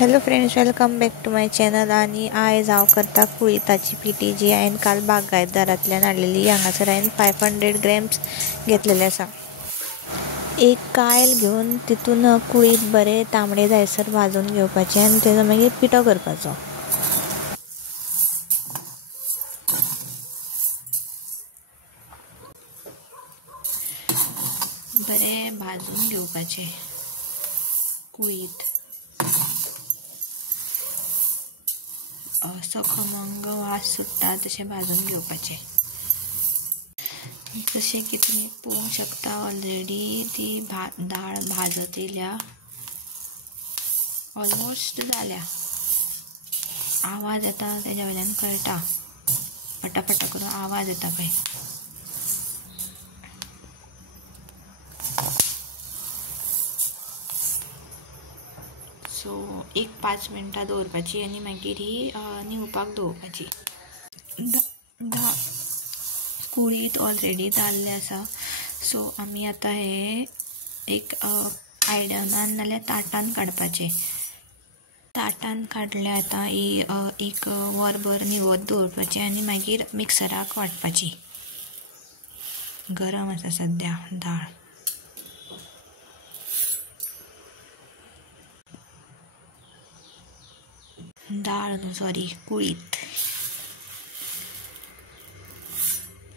Hello friends, welcome back to my channel. आणि आयज हांव करता कुळिताची पिठी जी हांवें काल बागायतदारांतल्यान हाडलेली. हांगासर हांवें 500 ग्रॅम्स घेतलेले आसा. एक कायल घेवन तितून कुळीत बरें तांबडे जायसर भाजून घेवपाचें आनी तेजो मागीर पिठो करपाचो. बरें भाजून घेवपाचें कुळीत. असो खमंग वास सुट्टा तशें भाजून घेवपाचें. जशें की तुमी पळोवंक शकता, ऑलरेडी ती दाळ भाजत येयल्या. ऑलमोस्ट जाल्या. आवाज येता तेज्या वयल्यान कळटा, पटापटा करून आवाज येता पळय. सो एक 5 मिनटां दवरपाची आनी मागीर ही न्हिवपाक दवरपाची. कुळीत ऑलरेडी जाल्ले आसा. सो आमी आतां हे एक आयदनान नाल्यार ताटान काडपाचे. ताटान काडले आतां ही एक वरभर न्हिवत दवरपाची आनी मागीर मिक्सराक वांटपाची. गरम आसा सद्या दाळ. कुळीत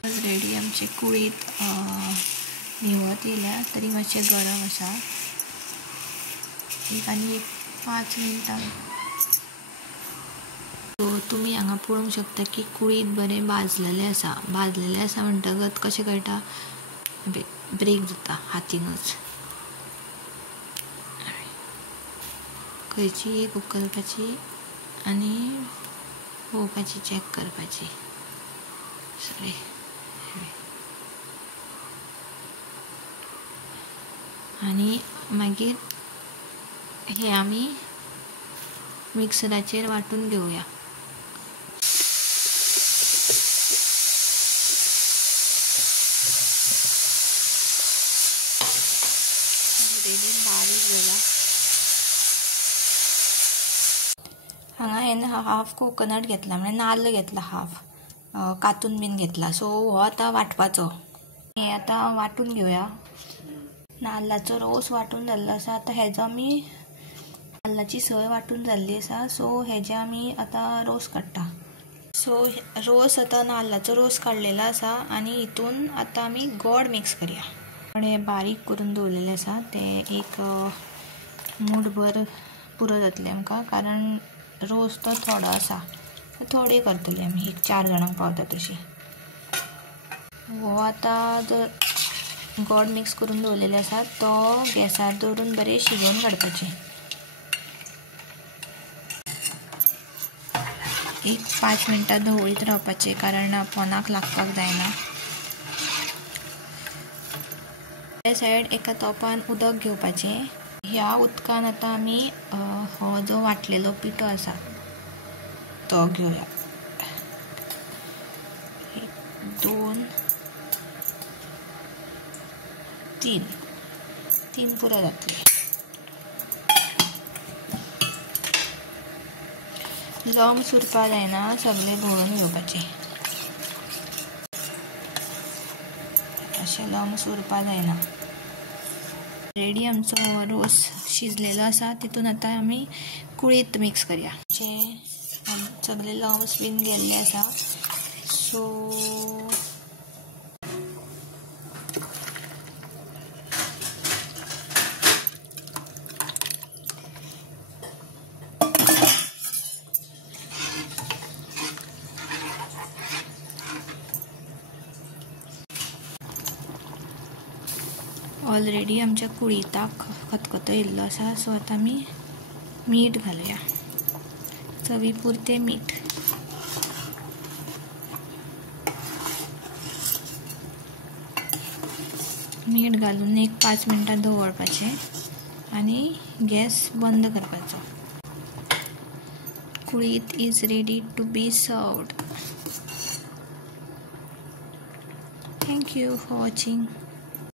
ऑलरेडी आमचे कुळीत न्हिवत येयल्या, तरी मातशें गरम आसा. आनी 5 मिनटां. सो तुमी हांगा पळोवंक शकता की कुळीत बरें भाजलेलें आसा. म्हणटकच कशें कळटा, ब्रेक जाता हातीनूच. खंयची एक उखलपाची आनी पळोवपाची, चॅक करपाची. सॉरी. आनी मागीर हे आमी मिक्सराचेर वांटून घेवया. ऑलरेडी बारीक जाला. हांगा हांवें हाफ कोकोनट घेतला, म्हणजे नाल्ल घेतला हाफ, कातून बीन घेतला. सो हो आतां वांटपाचो. हे आतां वांटून घेवया. नाल्लाचो रोस वांटून जाल्लो आसा. आतां हेजो आमी नाल्लाची सय वांटून जाल्ली आसा. सो हेजे आमी आतां रोस काडटा. सो रोस आतां नाल्लाचो रोस काडलेलो आसा आनी हितून आतां आमी गोड मिक्स करया. हे बारीक करून दवरलेले आसा ते एक मूठभर पुरो जातले आमकां, कारण रोस तो थोडो आसा. थोडी करतली आमी, एक 4 जाणांक पावता तशी. हो आतां जो गोड मिक्स करून दवरलेले आसा तो गॅसार दवरून बरें शिजोवन काडपाचें. एक 5 मिनटां ढवळीत रावपाचें, कारण पोंदाक लागपाक जायना. त्या सायड एका तोपान उदक घेवपाचें. ह्या उदकान आतां आमी हो जो वांटलेलो पिठो आसा तो घेवया. 2 3 पुरो जातले. लम्स उरपा जायना, सगळे घोळून घेवपाचे. अशें लम्स उरपा जायना. रेडी आमचो रोस शिजलेलो आसा. तितून आतां आमी कुळीत मिक्स करया. सगळे लम्स बीन गेल्ले आसा. सो ऑलरेडी आमच्या कुळिताक खतखतो येयल्लो आसा. सो आतां आमी मीठ घालुया. चवी पुरते मीठ. मीठ घालून एक 5 मिनटां दवरपाचें आनी गॅस बंद करपाचो. Kulith is ready to be served. Thank you for watching.